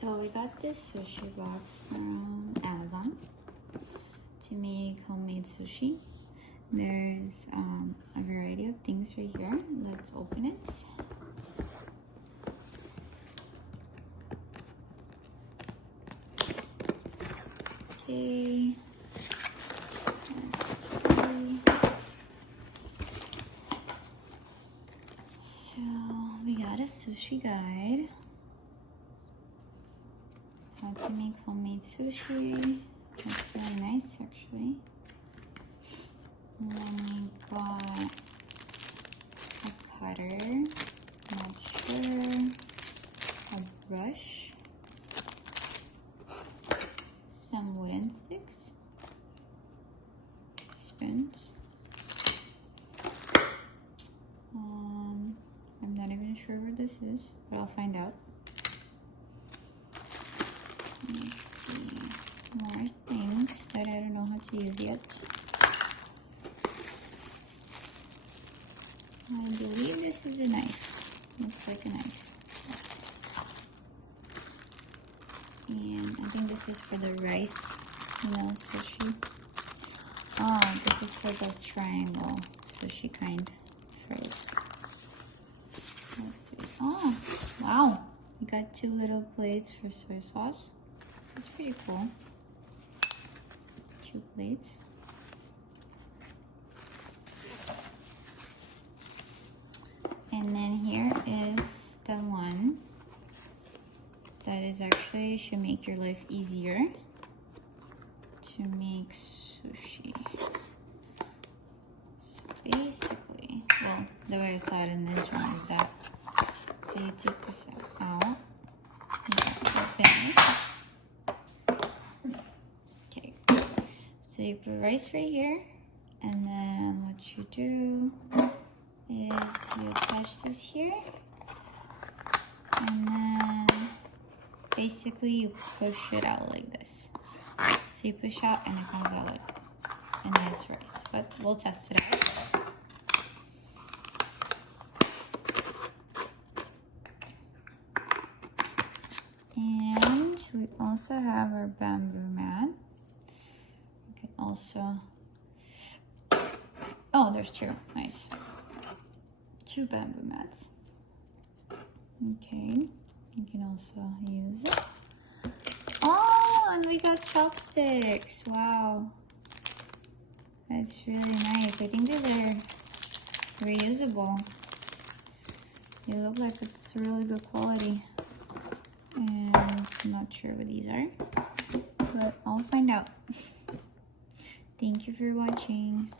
So we got this sushi box from Amazon to make homemade sushi. There's a variety of things right here. Let's open it. Okay. So we got a sushi guide. How to make homemade sushi. That's really nice actually. And then we got a cutter, not sure, a brush, some wooden sticks, spoons. I'm not even sure what this is, but I'll find out. Let's see, more things that I don't know how to use yet. I believe this is a knife. Looks like a knife. And I think this is for the rice, sushi. Oh, this is for this triangle sushi kind. Oh, wow. We got 2 little plates for soy sauce. That's pretty cool. 2 plates. And then here is the one that is actually should make your life easier to make sushi. So basically, well, the way I saw it in this one is that, so you take this out, okay, so you put rice right here, and then what you do is you attach this here, and then basically you push it out like this. So you push out and it comes out like a nice rice, but we'll test it out. And we also have our bamboo mat. You can also, oh, there's 2, nice. 2 bamboo mats. Okay, you can also use it. Oh, and we got chopsticks. Wow, that's really nice. I think these are reusable. They look like it's really good quality. And I'm not sure what these are, but I'll find out. Thank you for watching.